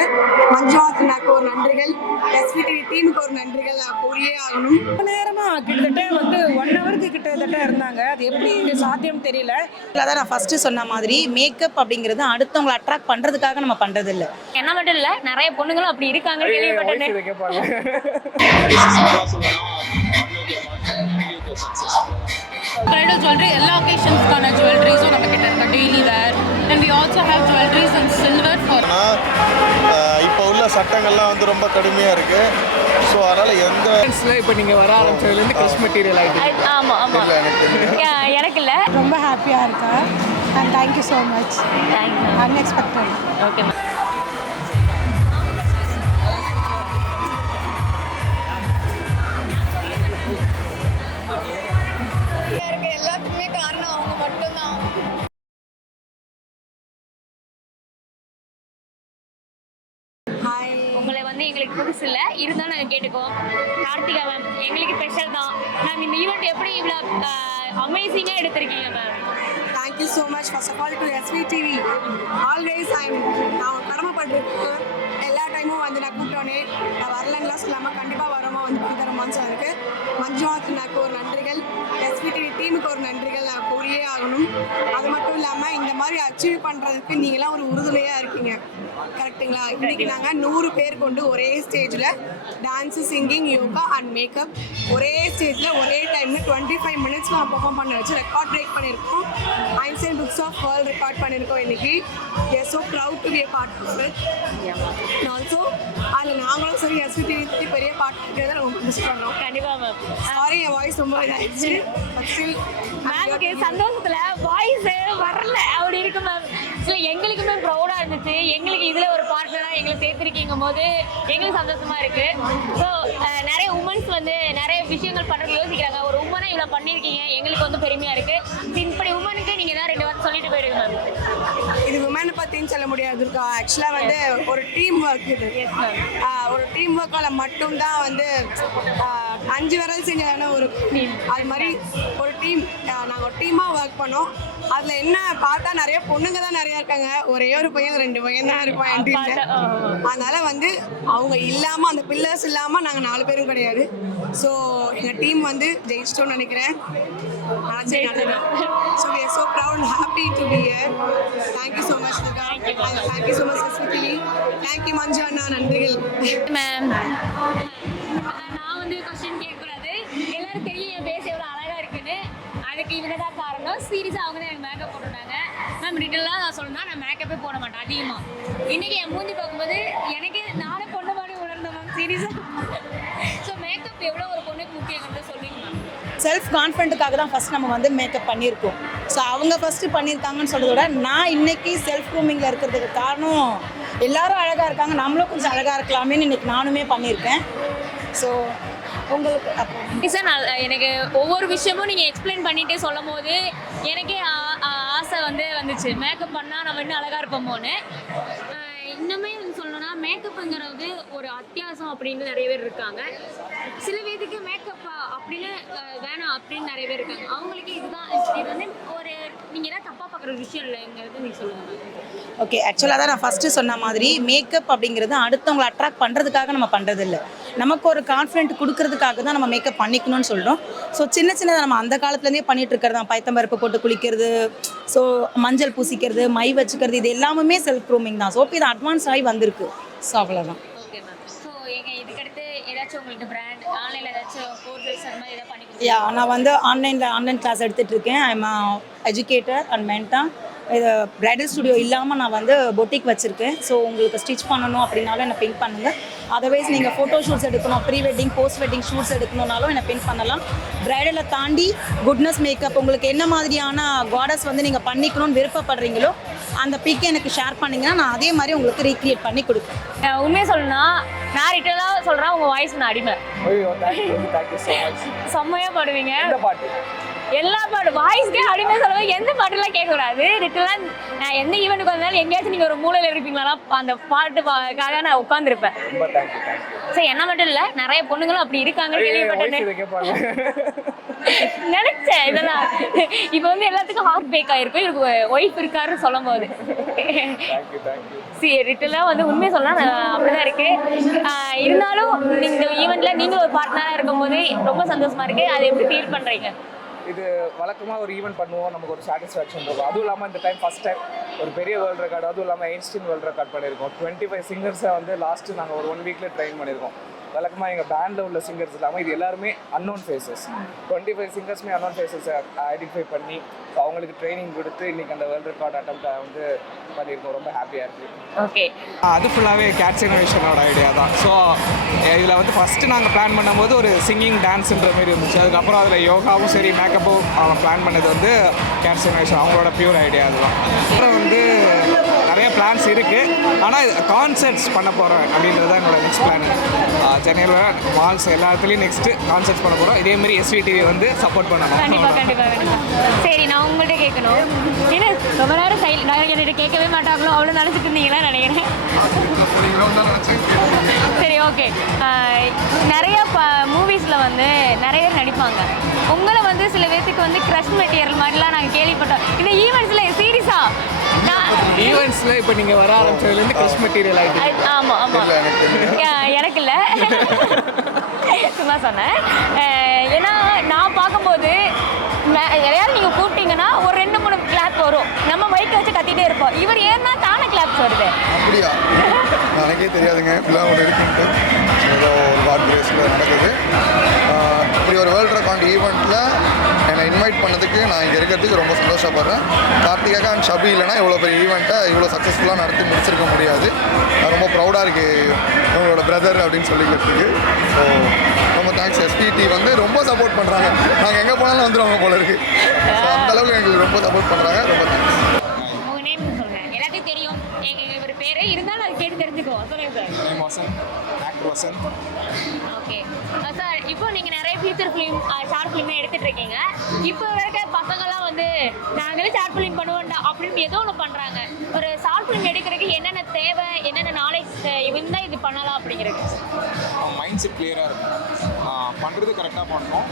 இருக்கு. மஞ்சுநாத்துக்கு ஒரு நன்றிகள், எஸ்விடிவி டீமுக்கு ஒரு நன்றிகள் கூறியே ஆகணும். நேரமா கிட்டத்தட்ட 1 ஹவருக்கு கிட்டத்தட்ட இருந்தாங்க. அது எப்படி சாத்தியம் தெரியல. அதான் நான் ஃபர்ஸ்ட் சொன்ன மாதிரி மேக்கப் அப்படிங்கிறது அடுத்தவங்களை அட்ராக்ட் பண்றதுக்காக நம்ம பண்றது இல்ல. என்ன மட்டும் இல்ல, நிறைய பொண்ணுங்களும் அப்படி இருக்காங்க கேள்விப்பட்டேன். Bridal jewelry, எல்லா occasions-க்கான jewelries-உம் நம்ம கிட்ட இருக்கு. Daily wear and we also have jewelries in silver for. இப்போ உள்ள சட்டங்கள்லாம் ரொம்ப கடுமையா இருக்கு. ஸோ அதனால எந்த இப்போ நீங்கள் வர ஆரம்பிச்சதுலேருந்து க்ரஷ் மெட்டீரியல் ஆகிட்டு. ஆமாம் ஆமாம், எனக்கு இல்லை. ரொம்ப ஹாப்பியாக இருக்கா and thank you so much. Thank you. Unexpected. Okay ma'am. எல்லாத்துக்குமே காரணம் அவங்க மட்டும்தான். உங்களை எங்களுக்கு புதுசு இல்லை, இருந்தாலும் நாங்கள் கேட்டுக்குவோம். கார்த்திகா மேம் எங்களுக்கு ஸ்பெஷல் தான். நாங்கள் இந்த ஈவெண்ட் எப்படி இவ்வளோ அமேசிங்காக எடுத்திருக்கீங்க ma'am? Thank you so much. First of all to SVDV always நான் கடமைப்பட்டிருக்கேன். எல்லா டைமும் நான் கூப்பிட்டோன்னே நான் வரலன்னுலாம் சொல்லாமல் கண்டிப்பாக வரமா கொடுக்குற மனசாக இருக்குது. மஞ்சுநாத்துக்கு ஒரு நன்றிகள், எஸ்விடிவி டீமுக்கு ஒரு நன்றிகள் கூறியே ஆகணும். அது மட்டும் இல்லாமல் இந்த மாதிரி அச்சீவ் பண்ணுறதுக்கு நீங்களாம் ஒரு உறுதுணையாக இருக்கீங்க. கரெக்டுங்களா? இன்றைக்கி நாங்கள் 100 பேர் கொண்டு ஒரே ஸ்டேஜில் dance, singing, yoga and makeup ஒரே ஸ்டேஜில் ஒரே டைமில் 25 மினிட்ஸ் நான் பெர்ஃபார்ம் பண்ண வச்சு ரெக்கார்ட் பிரேக் பண்ணியிருக்கோம். Einstein books of world record பண்ணியிருக்கோம். இன்றைக்கி we are so proud to be a part of it. And also அதில் நாங்களும் சரி எஸ்விடிவி பெரிய பார்ட் இருக்கிறத ரொம்ப மிஸ் பண்ணோம். கண்டிப்பாக மேம். சாரி, என் வாய்ஸ் ரொம்ப இதாகிடுச்சு. பட் ஸ்டில் மேமுக்கு சந்தோஷத்தில் வாய்ஸே வரல அப்படி இருக்கு மேம். ஸோ எங்களுக்குமே ப்ரௌடாக இருந்துச்சு. எங்களுக்கு இதில் ஒரு பார்ட்னராக எங்களை சேர்த்துருக்கீங்கும் போது எங்களுக்கு சந்தோஷமாக இருக்குது. ஸோ நிறைய உமன்ஸ் நிறைய விஷயங்கள் பண்ணுறது யோசிக்கிறாங்க. ஒரு உமனை இவ்வளோ பண்ணியிருக்கீங்க, எங்களுக்கு பெருமையாக இருக்குது. இப்படி உமனுக்கு நீங்கள் தான் 2 வாரம் சொல்லிட்டு போயிடுங்க மேம். இது உமனை பற்றின்னு சொல்ல முடியாது இருக்கா. ஆக்சுவலாக ஒரு டீம் ஒர்க் இது. ஒரு டீம் ஒர்க்கால் மட்டும்தான் 5 விரல் செஞ்சான ஒரு டீம். அது மாதிரி ஒரு டீம் நாங்கள் ஒரு டீமாக ஒர்க் பண்ணோம். அதில் என்ன பார்த்தா நிறைய பொண்ணுங்க தான் நிறையா இருக்காங்க. ஒரே ஒரு பையன் 2 பையன் தான் இருப்பான் என் டீமில். அதனால் அவங்க இல்லாமல், அந்த பில்லர்ஸ் இல்லாமல் நாங்கள் 4 பேரும் கிடையாது. ஸோ எங்கள் டீம் ஜெயிச்சிட்டோன்னு நினைக்கிறேன். So we are so proud and happy to be here. Thank you so much Durga. Thank you so much எஸ்விடிவி. Thank you மஞ்சு அண்ணா. நன்றிகள் மேம். நான் கொஸ்டின் கேட்கக்கூடாது. எல்லாரும் தெரியும் என் பேச எவ்வளோ அழகாக இருக்குன்னு. அதுக்கு இவங்க தான் காரணம். சீரியஸாக அவங்க தான் எனக்கு மேக்கப் போட்டுட்டாங்க மேம். டீட்டெயிலாக நான் சொல்லணும்னா நான் மேக்கப்பே போட மாட்டேன் அதிகமாக. இன்றைக்கி என் மூஞ்சி பார்க்கும்போது எனக்கு நானே பொண்ணு மாதிரி உணர்ந்தேன் மேம். சீரியஸாக. ஸோ மேக்கப் எவ்வளோ ஒரு பொண்ணுக்கு முக்கியங்கிறத சொல்லுங்க மேம். செல்ஃப் கான்ஃபிடென்ட்டுக்காக தான் ஃபஸ்ட் நம்ம மேக்கப் பண்ணியிருக்கோம். ஸோ அவங்க ஃபஸ்ட்டு பண்ணியிருக்காங்கன்னு சொல்கிறத விட நான் இன்றைக்கி செல்ஃப் க்ரூமிங்கில் இருக்கிறதுக்கு காரணம் எல்லாரும் அழகாக இருக்காங்க, நம்மளும் கொஞ்சம் அழகாக இருக்கலாமேன்னு இன்றைக்கி நானுமே பண்ணியிருக்கேன். ஸோ உங்களுக்கு அப்போ சார் எனக்கு ஒவ்வொரு விஷயமும் நீங்கள் எக்ஸ்பிளைன் பண்ணிகிட்டே சொல்லும் போது எனக்கே ஆசை வந்துச்சு. மேக்கப் பண்ணால் நம்ம இன்னும் அழகாக இருப்போமோன்னு. இன்னுமே சொல்லணும்னா மேக்கப்புங்கிறது ஒரு அத்தியாவசியம் அப்படின்னு நிறைய பேர் இருக்காங்க. சில பேருக்கு மேக்கப் அப்படின்னு வேணாம் அப்படின்னு நிறைய பேர் இருக்காங்க. அவங்களுக்கு இது ஒரு நீங்கள் ஏதாவது தப்பாக பார்க்குற விஷயம் இல்லைங்கிறது நீங்கள் சொல்லுங்கள். ஓகே, ஆக்சுவலாக தான் நான் ஃபஸ்ட்டு சொன்ன மாதிரி மேக்கப் அப்படிங்கிறது அடுத்தவங்களை அட்ராக்ட் பண்ணுறதுக்காக நம்ம பண்ணுறது இல்லை. நமக்கு ஒரு கான்ஃபிடென்ட் கொடுக்கறதுக்காக தான் நம்ம மேக்கப் பண்ணிக்கணும்னு சொல்கிறோம். ஸோ சின்னதாக நம்ம அந்த காலத்துலேருந்தே பண்ணிகிட்டு இருக்கிறது தான். பயத்தம்பருப்பு போட்டு குளிக்கிறது, ஸோ மஞ்சள் பூசிக்கிறது, மை வச்சுக்கிறது, இது எல்லாமே செல்ஃப் க்ரூமிங் தான். ஸோ இப்போ இது அட்வான்ஸ் ஆகி வந்திருக்கு. ஸோ அவ்வளோதான். Okay ma'am. ஸோ இதுக்கடுத்து ஏதாச்சும் உங்களுக்கு பிராண்ட் ஆன்லைனில் ஏதாச்சும் கோர்சஸ் அந்த மாதிரி எதாவது பண்ணி நான் ஆன்லைன் கிளாஸ் எடுத்துகிட்டு இருக்கேன். I am educator and மென்டா. இது பிரைடல் ஸ்டுடியோ இல்லாமல் நான் பொட்டிக் வச்சுருக்கேன். ஸோ உங்களுக்கு ஸ்டிச் பண்ணணும் அப்படின்னாலும் என்னை பிங்க் பண்ணுங்கள். அதர்வைஸ் நீங்கள் ஃபோட்டோ ஷூட்ஸ் எடுக்கணும், pre wedding, post wedding shoots எடுக்கணுன்னாலும் என்னை பிங்க் பண்ணலாம். பிரைடலை தாண்டி குட்னஸ் மேக்கப் உங்களுக்கு என்ன மாதிரியான காடஸ் நீங்கள் பண்ணிக்கணும்னு விருப்பப்படுறீங்களோ அந்த பிக்கை எனக்கு ஷேர் பண்ணிங்கன்னா நான் அதே மாதிரி உங்களுக்கு ரீக்ரியேட் பண்ணி கொடுப்பேன். உண்மையை சொல்லணும்னா நான் ரிட்டர்னாக சொல்கிறேன், உங்கள் வாய்ஸ் நான் அடிமை. செம்மையாக பாடுவீங்க. எல்லா பாட்டு வாய்ஸ்க்கே அடிமை சொல்லுவேன். எந்த பாட்டுலாம் கேட்கக்கூடாது. ரிட்டர்லாம் நான் எந்த ஈவெண்ட்டுக்கு வந்தாலும் எங்கேயாச்சும் நீங்கள் ஒரு மூலையில் இருப்பீங்களா அந்த பாட்டுக்காக நான் உட்காந்துருப்பேன். சரி, என்ன மட்டும் இல்லை, நிறைய பொண்ணுங்களும் அப்படி இருக்காங்க கேள்விப்பட்டேன். நினைச்சேன் இதெல்லாம். இப்போ எல்லாத்துக்கும் ஹார்ட் பிரேக் ஆகிருக்கும். இவருக்கு ஒய்ஃப் இருக்காருன்னு சொல்லும் போது ரிட்டலாக வந்து உண்மையை சொல்லலாம் அப்படிதான் இருக்கு. இருந்தாலும் இந்த ஈவெண்ட்ல நீங்களும் ஒரு பார்ட்னராக இருக்கும்போது ரொம்ப சந்தோஷமா இருக்கு. அதை எப்படி ஃபீல் பண்றீங்க? இது வழக்கமாக ஒரு ஈவெண்ட் பண்ணுவோம், நமக்கு ஒரு சாட்டிஸ்ஃபேக்ஷன் இருக்கும். அதுவும் இல்லாமல் இந்த டைம் ஃபஸ்ட் டைம் ஒரு பெரிய வேர்ல்டு ரெக்கார்டு, அதுவும் இல்லாமல் ஐன்ஸ்டீன் வேர்ல்டு ரெக்கார்ட் பண்ணியிருக்கோம். 25 சிங்கர்ஸை வந்து லாஸ்ட்டு நாங்கள் ஒரு 1 வீக்கில் ட்ரெயின் பண்ணியிருக்கோம். வழக்கமாக எங்கள் பேண்டில் உள்ள சிங்கர்ஸ் இல்லாமல் இது எல்லாருமே அன்னோன் ஃபேஸஸ். 25 சிங்கர்ஸுமே அன்னோன் ஃபேஸஸை ஐடென்டிஃபை பண்ணி அவங்களுக்கு ட்ரைனிங் கொடுத்து இன்றைக்கி அந்த வேர்ல்டு ரெக்கார்ட் அட்டம்ப்டை வந்து பண்ணியிருக்கோம். ரொம்ப ஹாப்பியாக இருக்குது. ஓகே, அது ஃபுல்லாகவே கேட்ஸ் இனோவேஷனோட ஐடியா தான். ஸோ இதில் வந்து ஃபஸ்ட்டு நாங்கள் பிளான் பண்ணும்போது ஒரு சிங்கிங் டான்ஸுன்ற மாதிரி இருந்துச்சு. அதுக்கப்புறம் அதில் யோகாவும் சரி மேக்கப்பும் அவன் பிளான் பண்ணது வந்து கேட்ஸ் இனோவேஷன் அவங்களோட பியூர் ஐடியா அதுதான். அப்புறம் வந்து நிறைய பிளான்ஸ் இருக்குது, ஆனால் கான்சர்ட்ஸ் பண்ண போகிறேன் அப்படின்றது தான் என்னோட நெக்ஸ்ட் பிளான். சென்னையில் மால்ஸ் எல்லா இடத்துலையும் நெக்ஸ்ட்டு கான்சர்ட்ஸ் பண்ண போகிறோம். இதேமாரி SVTV வந்து சப்போர்ட் பண்ணணும். கண்டிப்பாக. சரி, நான் உங்கள்கிட்ட கேட்கணும். ஏன்னா ரொம்ப நேரம் நான் என்கிட்ட கேட்கவே மாட்டாங்களோ அவ்வளோ நினச்சிட்டு இருந்தீங்களா நினைக்கிறேன். சரி, ஓகே. நிறைய மூவிஸில் வந்து நிறைய பேர் நடிப்பாங்க. உங்களை வந்து சில பேர்த்துக்கு வந்து க்ரஷ் மெட்டீரியல் மாதிரிலாம் நாங்கள் கேள்விப்பட்டோம். இந்த ஈவெண்ட்ஸில் சீரியஸாக ஈவெண்ட்ஸில் இப்போ நீங்கள் வர ஆரம்பிச்சதுலேருந்து க்ரஷ் மெட்டீரியல் ஆகிட்டு. ஆமாம், எனக்கு இல்லை, சும்மா சொன்னேன். ஏன்னா நான் பார்க்கும்போது யாரையாவது நீங்கள் கூப்பிட்டீங்கன்னா ஒரு 2-3 கிளாப் வரும். நம்ம மைக்கை வச்சு கத்திட்டே இருப்போம். இவர் ஏன்னா தானே கிளாப்ஸ் வருது. அப்படியா? எனக்கே தெரியாதுங்க இப்படிலாம் ஒன்று இருக்குன்ட்டு. ஏதோ ஒரு காட் கிரேஸில் நடக்குது. இப்படி ஒரு வேர்ல்டு ரெக்கார்ட் ஈவெண்ட்டில் என்னை இன்வைட் பண்ணதுக்கு நான் இங்கே இருக்கிறதுக்கு ரொம்ப சந்தோஷப்படுறேன். கார்த்திகா அண்ட் ஷபி இல்லைனா இவ்வளோ பெரிய ஈவெண்ட்டை இவ்வளோ சக்ஸஸ்ஃபுல்லாக நடத்தி முடிச்சிருக்க முடியாது. ரொம்ப ப்ரௌடாக இருக்குது உங்களோட பிரதர் அப்படின்னு சொல்லிக்கிறதுக்கு. ஸோ ரொம்ப தேங்க்ஸ். SVT வந்து ரொம்ப சப்போர்ட் பண்ணுறாங்க. நாங்கள் எங்கே போனாலும் வந்துடுவாங்க போல இருக்குது. ஸோ அந்தளவுக்கு எங்களுக்கு ரொம்ப சப்போர்ட் பண்ணுறாங்க. ரொம்ப தேங்க்ஸ். உங்கள் நேம் சொல்லுங்கள். எல்லாத்தையும் தெரியும் ஒரு பேர் இருந்தாலும் அது கேட்டு தெரிஞ்சுக்குவோம். சொல்லுங்கள் sir. Vasanth, actor Vasanth. Okay sir, இப்போ நீங்கள் நிறைய ஃபீச்சர் ஃபிலிம் ஷார்ட் ஃபிலிமே எடுத்துகிட்டு இருக்கீங்க. இப்போ இருக்க பசங்கள்லாம் வந்து நாங்களே ஷார்ட் ஃபிலிம் பண்ணுவோம்டா அப்படின்னு ஏதோ ஒன்று பண்ணுறாங்க. ஒரு ஷார்ட் ஃபிலிம் எடுக்கிறதுக்கு என்னென்ன தேவை, என்னென்ன நாலேஜ் இருந்தால் இது பண்ணலாம் அப்படிங்கிறது? மைண்ட் செட் கிளியராக இருக்கும், பண்ணுறது கரெக்டாக பண்ணணும்,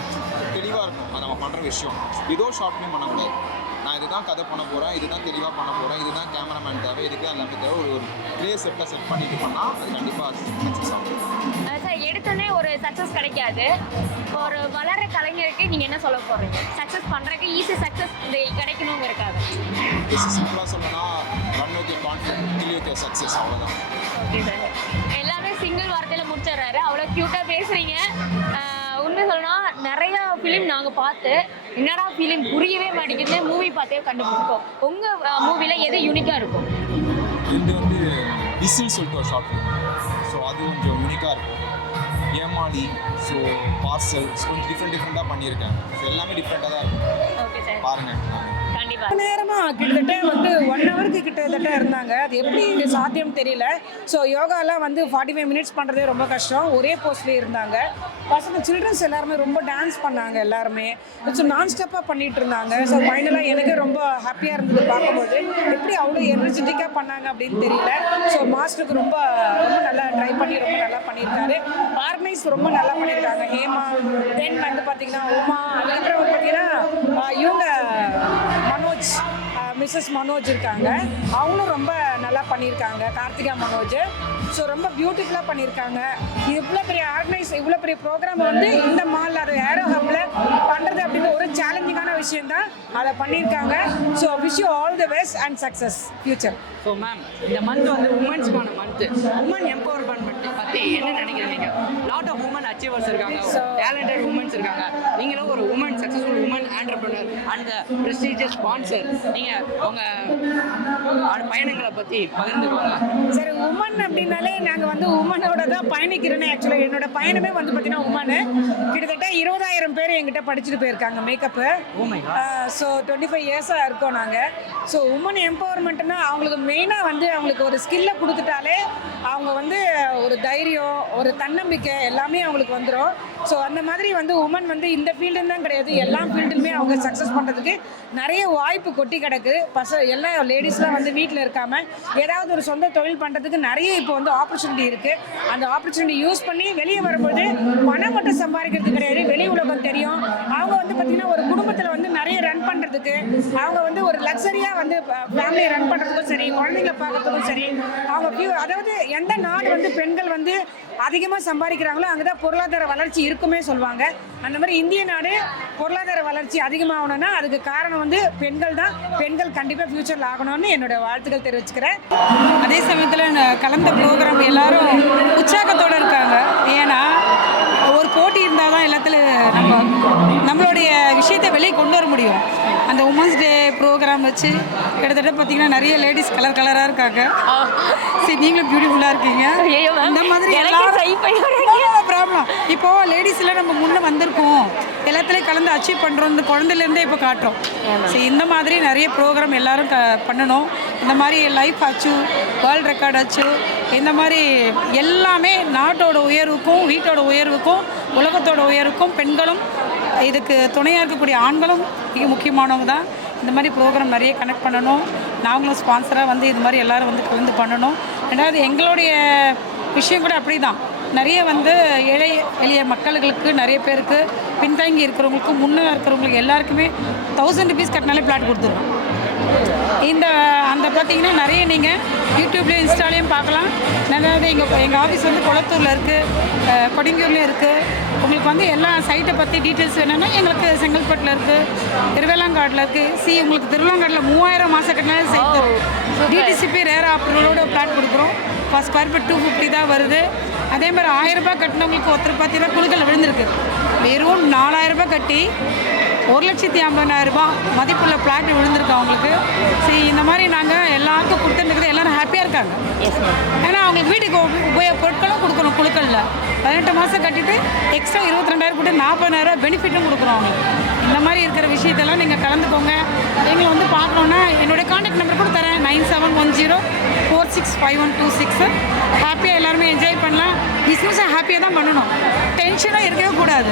தெளிவாக இருக்கும். அது நம்ம பண்ணுற விஷயம் ஏதோ ஷார்ட் ஃபிலிம் பண்ணக்கூடாது. நான் இதுதான் கதை பண்ண போகிறேன், இதுதான் தெளிவாக பண்ண போகிறேன், இதுதான் கேமராமேன் தேவை, இதுக்கு தான் எல்லாமே தேவை. ஒரு கிளியர் செட்டில் செட் பண்ணிட்டு பண்ணால் அது கண்டிப்பாக சக்ஸஸ் ஆகும். சார், எடுத்தோடனே ஒரு சக்ஸஸ் கிடைக்காது. ஒரு வளர்கிற கலைஞருக்கு நீங்கள் என்ன சொல்ல போகிறீங்க? சக்ஸஸ் பண்ணுறதுக்கு ஈஸி சக்ஸஸ் இது கிடைக்கணுங்க இருக்காது. சிம்பிளாக சொல்லணும்னா run with confident, kill with success, அவ்வளோதான். ஓகே சார், எல்லாமே சிங்கிள் வார்த்தையில் முடிச்சிடுறாரு. அவ்வளோ க்யூட்டாக பேசுகிறீங்க. உண்மை சொல்லணும்னா நிறையா ஃபிலிம் நாங்கள் பார்த்து என்னடா ஃபிலிம் புரியவே மாட்டேங்குது, மூவி பார்த்தே கண்டுபிடிச்சிருக்கோம். உங்கள் மூவியில் எது யூனிக்காக இருக்கும்? இது வந்து விசில் சொல்லிட்டு ஒரு ஷார்ட் ஃபிலிம். ஸோ அது கொஞ்சம் யூனிக்காக இருக்கும். ஏமாளி, ஸோ பார்சல், கொஞ்சம் டிஃப்ரெண்ட்டாக பண்ணியிருக்கேன். ஸோ எல்லாமே டிஃப்ரெண்ட்டாக தான் இருக்கும். ஓகே சார், பாருங்கள். கண்டிப்பாக. நேரமாக கிட்டத்தட்ட வந்து 1 ஹவருக்கு கிட்டத்தட்ட இருந்தாங்க. அது எப்படி சாத்தியம் தெரியல. ஸோ யோகாலாம் வந்து 45 மினிட்ஸ் பண்ணுறதே ரொம்ப கஷ்டம். ஒரே போஸ்ட்லேயே இருந்தாங்க. பசங்க சில்ட்ரன்ஸ் எல்லாருமே ரொம்ப டான்ஸ் பண்ணாங்க. எல்லாருமே ஸோ நான் ஸ்டாப்பாக பண்ணிகிட்டு இருந்தாங்க. ஸோ ஃபைனலாக எனக்கு ரொம்ப ஹாப்பியாக இருந்தது பார்க்கும்போது. எப்படி அவ்வளோ எனர்ஜெட்டிக்காக பண்ணாங்க அப்படின்னு தெரியல. ஸோ மாஸ்டருக்கு ரொம்ப ரொம்ப நல்லா ட்ரை பண்ணி ரொம்ப நல்லா பண்ணியிருக்காரு. ஆர்கனைஸ் ரொம்ப நல்லா பண்ணியிருக்காங்க. ஹேமா, தென் வந்து பார்த்திங்கன்னா உமா, அதுக்கப்புறம் வந்து பார்த்திங்கன்னா இவங்க மனோஜ், மிஸ்ஸஸ் மனோஜ் இருக்காங்க. அவங்களும் ரொம்ப நல்லா பண்ணியிருக்காங்க. கார்த்திகா மனோஜ். ஸோ ரொம்ப பியூட்டிஃபுல்லாக பண்ணியிருக்காங்க. இவ்வளோ பெரிய ஆர்கனைஸ், இவ்வளோ பெரிய ப்ரோக்ராம் வந்து இந்த மால் அது ஏரோ ஹப்பில் பண்ணுறது அப்படின்னு ஒரு சேலஞ்சிங்கான விஷயந்தான். அதை பண்ணியிருக்காங்க. So wish you all the best and success future. So ma'am, இந்த மந்த் வந்து உமன்ஸ்க்கான மந்த். உமன் எம்பவர்மெண்ட் பற்றி என்ன நினைக்கிறீங்க? லாட் ஆஃப் உமன் அச்சீவர்ஸ் இருக்காங்க, டேலண்டட் உமன்ஸ் இருக்காங்க. நீங்களும் ஒரு உமன், சக்ஸஸ்ஃபுல் woman entrepreneur and prestigious sponsor. நீங்கள் உங்கள் பயணங்களை பற்றி பகிர்ந்துக்கோங்க. சரி, உமன் அப்படின்னாலே நாங்கள் வந்து உமனோட தான் பயணிக்கிறேன்னு. ஆக்சுவலாக என்னோட பயணமே வந்து பார்த்தீங்கன்னா உமனு. கிட்டத்தட்ட 20,000 பேர் எங்கிட்ட படிச்சுட்டு போயிருக்காங்க மேக்கப்பு. ஸோ 25 இயர்ஸாக இருக்கோம் நாங்கள். ஸோ உமன் எம்பவர்மெண்ட்னா அவங்களுக்கு மெயினாக வந்து அவங்களுக்கு ஒரு ஸ்கில்லை கொடுத்துட்டாலே அவங்க வந்து ஒரு தைரியம், ஒரு தன்னம்பிக்கை எல்லாமே அவங்களுக்கு வந்துடும். ஸோ அந்த மாதிரி வந்து உமன் வந்து இந்த ஃபீல்டுன்னு தான் கிடையாது, எல்லா ஃபீல்டுலுமே அவங்க சக்ஸஸ் பண்ணுறதுக்கு நிறைய வாய்ப்பு கொட்டி கிடக்கு. எல்லா லேடிஸ்லாம் வந்து வீட்டில் இருக்காமல் ஏதாவது ஒரு சொந்த தொழில் பண்ணுறதுக்கு நிறைய இப்போ வந்து ஆப்பர்ச்சுனிட்டி இருக்குது. அந்த ஆப்பர்ச்சுனிட்டி யூஸ் பண்ணி வெளியே வரும்போது பணம் மட்டும் சம்பாதிக்கிறது கிடையாது, வெளி உலகம் தெரியும். அவங்க வந்து பார்த்திங்கன்னா ஒரு குடும்பத்தில் வந்து நிறைய ரன் பண்ணுறதுக்கு, அவங்க வந்து ஒரு லக்ஸரியாக வந்து ஃபேமிலியை ரன் பண்ணுறதுக்கும் சரி, குழந்தைங்களை பார்க்குறதுக்கும் சரி, அவங்க அதாவது எந்த நாடு வந்து பெண்கள் வந்து அதிகமாக சம்பாதிக்கிறாங்களோ அங்கே தான் பொருளாதார வளர்ச்சி இருக்குமே சொல்லுவாங்க. அந்த மாதிரி இந்திய நாடு பொருளாதார வளர்ச்சி அதிகமாகணும்னா அதுக்கு காரணம் வந்து பெண்கள் தான். பெண்கள் கண்டிப்பாக ஃப்யூச்சரில் ஆகணும்னு என்னோட வாழ்த்துக்கள் தெரிவிச்சுக்கிறேன். அதே சமயத்தில் கலந்த ப்ரோக்ராம் எல்லாரும் உற்சாகத்தோடு இருக்காங்க. ஏன்னா ஒரு போட்டி இருந்தால் தான் எல்லாத்துலையும் நம்மளுடைய விஷயத்தை வெளியே கொண்டு வர முடியும். அந்த உமன்ஸ் டே ப்ரோக்ராம் வச்சு கிட்டத்தட்ட பார்த்தீங்கன்னா நிறைய லேடிஸ் கலராக இருக்காங்க. சரி, நீங்களும் பியூட்டிஃபுல்லாக இருக்கீங்க. இந்த மாதிரி ப்ராப்ளம் இப்போது லேடிஸில் நம்ம முன்னே வந்திருக்கோம், எல்லாத்துலேயும் கலந்து அச்சீவ் பண்ணுறோம், இந்த குழந்தையிலேருந்தே இப்போ காட்டுறோம். சரி, இந்த மாதிரி நிறைய ப்ரோக்ராம் எல்லோரும் பண்ணணும். இந்த மாதிரி life achieve, world record achieve, இந்த மாதிரி எல்லாமே நாட்டோட உயர்வுக்கும் வீட்டோட உயர்வுக்கும் உலகத்தோட உயர்வுக்கும் பெண்களும் இதுக்கு துணையாக இருக்கக்கூடிய ஆண்களும் மிக முக்கியமானவங்க தான். இந்த மாதிரி ப்ரோக்ராம் நிறைய கனெக்ட் பண்ணணும். நாங்களும் ஸ்பான்சராக வந்து இது மாதிரி எல்லோரும் வந்து கலந்து பண்ணணும். ரெண்டாவது எங்களுடைய விஷயம் கூட அப்படி தான். நிறைய வந்து எளிய மக்களுக்கு நிறைய பேருக்கு பின்தங்கி இருக்கிறவங்களுக்கு முன்னே இருக்கிறவங்களுக்கு எல்லாருக்குமே 1000 rupees கட்டினாலே பிளாட் கொடுத்துருவோம். அந்த பார்த்தீங்கன்னா நிறைய நீங்கள் யூடியூப்லேயும் இன்ஸ்டாலேயும் பார்க்கலாம். நிறையாவது எங்கள் ஆஃபீஸ் வந்து குளத்தூரில் இருக்குது, கொடுங்கியூர்லேயும் இருக்குது. உங்களுக்கு வந்து எல்லா சைட்டை பற்றி டீட்டெயில்ஸ் வேணும்னா எங்களுக்கு செங்கல்பட்டில் இருக்குது, திருவேலாங்காட்டில் இருக்குது. உங்களுக்கு திருவேலாங்காட்டில் 3000 மாதம் கட்டினாலும் சைட் தரும். டிடிசிபி ரேர் ஆப்ரூவலோட பிளாட் கொடுக்குறோம். ஃபர்ஸ்ட் ஸ்கொயர் ஃபீட் 250 தான் வருது. அதே மாதிரி 1000 ரூபாய் கட்டினவங்களுக்கு ஒருத்தர் பார்த்தீங்கன்னா குழுக்கள் விழுந்திருக்கு. வெறும் 4000 ரூபாய் கட்டி 1,50,000 ரூபாய் மதிப்புள்ள பிளாட் விழுந்திருக்கு அவங்களுக்கு. சரி, இந்த மாதிரி நாங்கள் எல்லாருக்கும் கொடுத்துருக்குறது எல்லோரும் ஹாப்பியாக இருக்காங்க. ஏன்னா அவங்களுக்கு வீட்டுக்கு உபயோக பொருட்களும் கொடுக்குறோம். குழுக்களில் 18 மாதம் கட்டிட்டு எக்ஸ்ட்ரா 22,000 போட்டு 40,000 ரூபாய் பெனிஃபிட்டும் கொடுக்குறோம் அவங்களுக்கு. இந்த மாதிரி இருக்கிற விஷயத்தெல்லாம் நீங்கள் கலந்துக்கோங்க. எங்களை வந்து பார்க்கணுன்னா என்னுடைய கான்டாக்ட் நம்பர் கூட தரேன், 9710465126. ஹாப்பியாக எல்லாருமே என்ஜாய் பண்ணலாம். பிஸ்னஸை ஹாப்பியாக தான் பண்ணணும், டென்ஷனாக இருக்கவே கூடாது.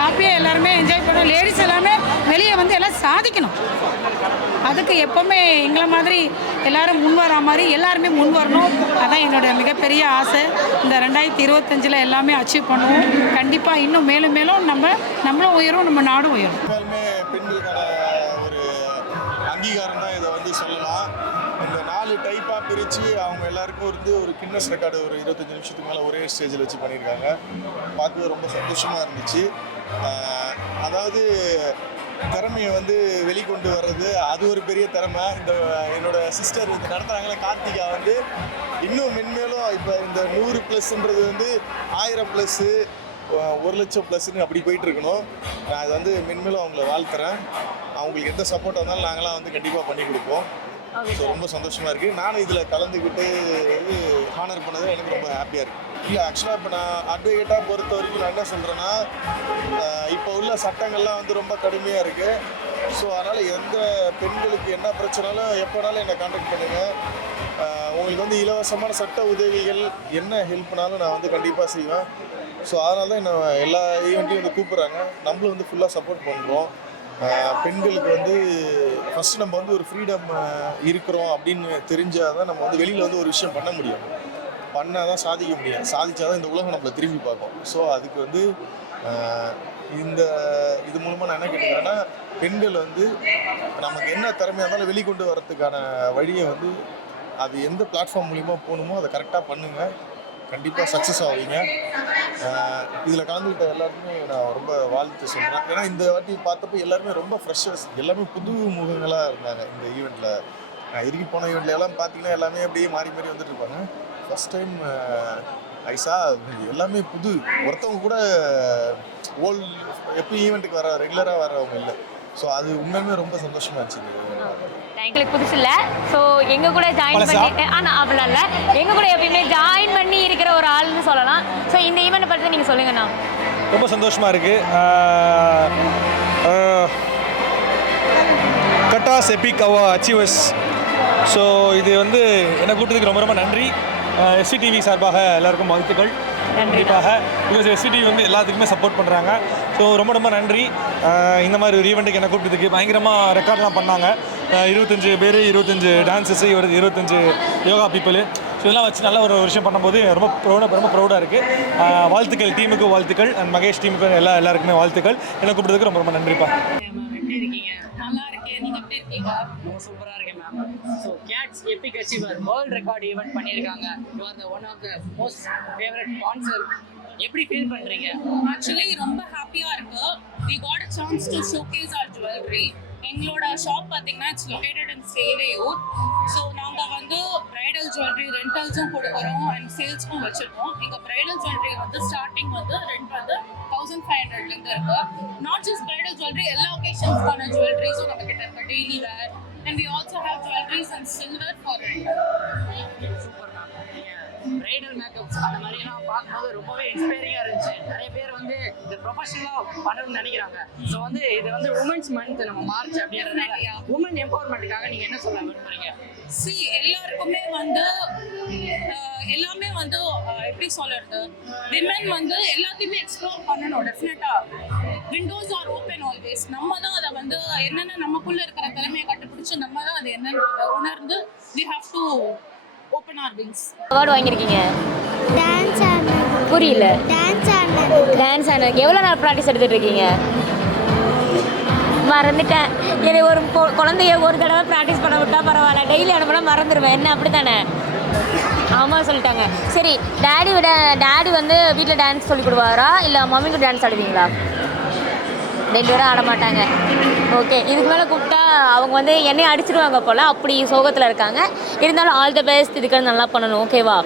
ஹாப்பியாக எல்லாருமே என்ஜாய் பண்ணணும். லேடிஸ் எல்லாமே வெளியே வந்து எல்லாம் சாதிக்கணும். அதுக்கு எப்போவுமே எங்களை மாதிரி எல்லோரும் முன் வரா மாதிரி எல்லாருமே முன் வரணும். அதான் என்னுடைய மிகப்பெரிய ஆசை. இந்த 2025 எல்லாமே அச்சீவ் பண்ணுவோம். கண்டிப்பாக இன்னும் மேலும் மேலும் நம்மளும் உயரும், நம்ம நாடும் உயரும். பெண்களுக்கான ஒரு அங்கீகாரம் தான் இதை வந்து சொல்லலாம். இந்த 4 டைப்பாக பிரித்து அவங்க எல்லாருக்கும் ஒரு கின்னஸ் ரெக்கார்டு ஒரு 25 நிமிஷத்துக்கு மேலே ஒரே ஸ்டேஜில் வச்சு பண்ணியிருக்காங்க. பார்க்க ரொம்ப சந்தோஷமாக இருந்துச்சு. அதாவது திறமையை வந்து வெளிக்கொண்டு வர்றது அது ஒரு பெரிய திறமை. என்னோட சிஸ்டர் இது நடத்துகிறாங்களே கார்த்திகா வந்து இன்னும் மென்மேலும் இப்போ இந்த 100+ன்றது வந்து 1000+, 1,00,000+ன்னு அப்படி போயிட்டு இருக்கணும். நான் அது வந்து மென்மேலும் அவங்கள வாழ்த்துறேன். அவங்களுக்கு எந்த சப்போர்ட்டாக இருந்தாலும் நாங்களாம் வந்து கண்டிப்பாக பண்ணி கொடுப்போம். ஸோ ரொம்ப சந்தோஷமாக இருக்குது. நானும் இதில் கலந்துக்கிட்டு ஹானர் பண்ணது எனக்கு ரொம்ப ஹாப்பியாக இருக்குது. இல்லை, ஆக்சுவலாக இப்போ நான் அட்வொகேட்டாக பொறுத்த வரைக்கும் நான் என்ன சொல்கிறேன்னா, இப்போ உள்ள சட்டங்கள்லாம் வந்து ரொம்ப கடுமையாக இருக்குது. ஸோ அதனால் எந்த பெண்களுக்கு என்ன பிரச்சனாலும் எப்போனாலும் என்னை கான்டாக்ட் பண்ணுங்கள். உங்களுக்கு வந்து இலவசமான சட்ட உதவிகள் என்ன ஹெல்ப்னாலும் நான் வந்து கண்டிப்பாக செய்வேன். ஸோ அதனால தான் என்ன எல்லா ஈவெண்ட்டையும் வந்து கூப்பிட்றாங்க. நம்மளும் வந்து ஃபுல்லாக சப்போர்ட் பண்ணுறோம். பெண்களுக்கு வந்து ஃபஸ்ட்டு நம்ம வந்து ஒரு ஃப்ரீடம் இருக்கிறோம் அப்படின்னு தெரிஞ்சால் தான் நம்ம வந்து வெளியில் வந்து ஒரு விஷயம் பண்ண முடியும். பண்ணால் தான் சாதிக்க முடியும். சாதிச்சா தான் இந்த உலகம் நம்மளை திரும்பி பார்க்கும். ஸோ அதுக்கு வந்து இது மூலமாக நான் என்ன கேட்டுக்கிறேன்னா, பெண்கள் வந்து நமக்கு என்ன திறமையாக இருந்தாலும் வெளிக்கொண்டு வரத்துக்கான வழியை வந்து அது எந்த பிளாட்ஃபார்ம் மூலிமா போகணுமோ அதை கரெக்டாக பண்ணுங்கள். கண்டிப்பாக சக்ஸஸ் ஆவீங்க. இதில் கலந்துக்கிட்ட எல்லாருக்குமே நான் ரொம்ப வாழ்த்து சொல்கிறேன். ஏன்னா இந்த வாட்டி பார்த்தப்போ எல்லாருமே ரொம்ப ஃப்ரெஷர்ஸ், எல்லாமே புது முகங்களாக இருந்தாங்க. இந்த ஈவெண்ட்டில் நான் இறுக்கி போன ஈவெண்ட்டில் எல்லாம் பார்த்தீங்கன்னா எல்லாமே அப்படியே மாறி மாறி வந்துட்டு இருப்பாங்க. ஃபஸ்ட் டைம் ஐசா எல்லாமே புது, ஒருத்தவங்க கூட ஓல்டு எப்பயும் ஈவெண்ட்டுக்கு ரெகுலராக வரவங்க இல்லை. ஸோ அது உண்மையுமே ரொம்ப சந்தோஷமாக இருந்துச்சு. எங்களுக்கு புதுசு இல்லை. ஸோ எங்கள் கூட ஜாயின் பண்ணி அப்படிலாம் இல்லை, எங்கள் கூட எப்பயுமே ஜாயின் பண்ணி இருக்கிற ஒரு ஆள்னு சொல்லலாம். ஸோ இந்த ஈவெண்ட்டை பற்றி நீங்கள் சொல்லுங்கண்ணா. ரொம்ப சந்தோஷமாக இருக்குது. கட்டாஸ் எபிக் அச்சீவர்ஸ். ஸோ இது வந்து என்னை கூட்டத்துக்கு ரொம்ப ரொம்ப நன்றி. SCTV சார்பாக எல்லாருக்கும் வாழ்த்துக்கள். கண்டிப்பாக பிகாஸ் எஸ்விடிவி வந்து எல்லாத்துக்குமே சப்போர்ட் பண்ணுறாங்க. ஸோ ரொம்ப ரொம்ப நன்றி. இந்த மாதிரி ஒரு ஈவெண்ட்டுக்கு என்ன கூப்பிட்டதுக்கு பயங்கரமாக ரெக்கார்ட்லாம் பண்ணாங்க. 25 பேர், 25 டான்ஸஸ், 25 யோகா பீப்புள். ஸோ இதெல்லாம் வச்சு நல்ல ஒரு விஷயம் பண்ணும்போது ரொம்ப ப்ரௌடாக இருக்குது. வாழ்த்துக்கள், டீமுக்கு வாழ்த்துக்கள், அண்ட் மகேஷ் டீமுக்கு எல்லாருக்குமே வாழ்த்துக்கள். என்ன கூப்பிட்டதுக்கு ரொம்ப ரொம்ப நன்றிப்பா. எப்படி இருக்கீங்க? நல்லா இருக்கேன். நீங்க எப்படி இருக்கீங்க? ரொம்ப சூப்பராக இருக்கேன் ma'am. So Kates epic achiever world record event பண்ணியிருக்காங்க. You are the one of the most favourite sponsor. எப்படி ஃபீல் பண்ணுறீங்க? ஆக்சுவலி ரொம்ப ஹாப்பியா இருக்கு. we got a chance to showcase our jewelry. எங்களோட ஷாப் பார்த்தீங்கன்னா it's located in Selaiyur. So நாங்கள் வந்து பிரைடல் ஜுவல்லரி ரெண்டல்ஸும் கொடுக்குறோம் அண்ட் சேல்ஸ்க்கும் வச்சுருக்கோம். எங்கள் பிரைடல் ஜுவல்லரி வந்து ஸ்டார்டிங் வந்து ரெண்ட் வந்து 1500லேருந்து இருக்கு. நாட் ஜஸ்ட் பிரைடல் ஜுவல்லரி, எல்லா ஒகேஷன்ஸ்க்கான ஜுவல்லரிஸும் நம்ம கிட்ட இருக்கு. Daily where and we also have jewelries and silver for rental. Super ma'am. நீங்கள் பிரைடல் மேக்கப்ஸ் அந்த மாதிரிலாம் பார்க்கும்போது ரொம்பவே இன்ஸ்பைரிங்காக இருந்துச்சு. நிறைய பேர் வந்து இது ப்ரொஃபஷனலாக பண்ணணும்னு நினைக்கிறாங்க. ஸோ வந்து இது வந்து உமன்ஸ் மந்த் நம்ம மார்ச் அப்படின்றதுனால உமன் எம்பவர்மெண்ட்டுக்காக நீங்கள் என்ன சொல்ல விரும்புறீங்க? எல்லாருக்குமே வந்து எல்லாமே வந்து எப்படி சொல்றது, விமன் வந்து எல்லாத்தையுமே எக்ஸ்ப்ளோர் பண்ணணும். டெஃபினட்டா விண்டோஸ் ஆர் ஓப்பன் ஆல்வேஸ். நம்ம தான் அதை வந்து என்னென்ன நமக்குள்ள இருக்கிற திறமையை கண்டுபிடிச்சு நம்ம தான் அது என்னன்றதை உணர்ந்து we have to open our wings. Award வாங்கியிருக்கீங்க? டான்ஸ் ஆடினது. புரியல. டான்ஸ் ஆடினது. எவ்வளோ நாள் ப்ராக்டிஸ் எடுத்துட்டு இருக்கீங்க? மறந்துட்டேன். எனக்கு ஒரு குழந்தைய ஒரு தடவை ப்ராக்டிஸ் பண்ண விட்டா பரவாயில்ல, டெய்லி அனுப்பினா மறந்துடுவேன். என்ன அப்படி தானே? ஆமாம் சொல்லிட்டாங்க. சரி, டேடி வந்து வீட்டில் டான்ஸ் சொல்லி கொடுவாரா இல்லை மம்மிக்கு டான்ஸ் ஆடுவீங்களா? 2 பேரும் ஆட மாட்டாங்க. ஓகே, இதுக்கு மேலே கூப்பிட்டா அவங்க வந்து என்னையை அடிச்சிடுவாங்க போல், அப்படி சோகத்தில் இருக்காங்க. இருந்தாலும் ஆல் த பெஸ்ட், இதுக்கு நல்லா பண்ணணும். ஓகேவா?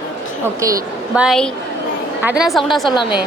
ஓகே, பாய். அதனால் சவுண்டாக சொல்லாமே.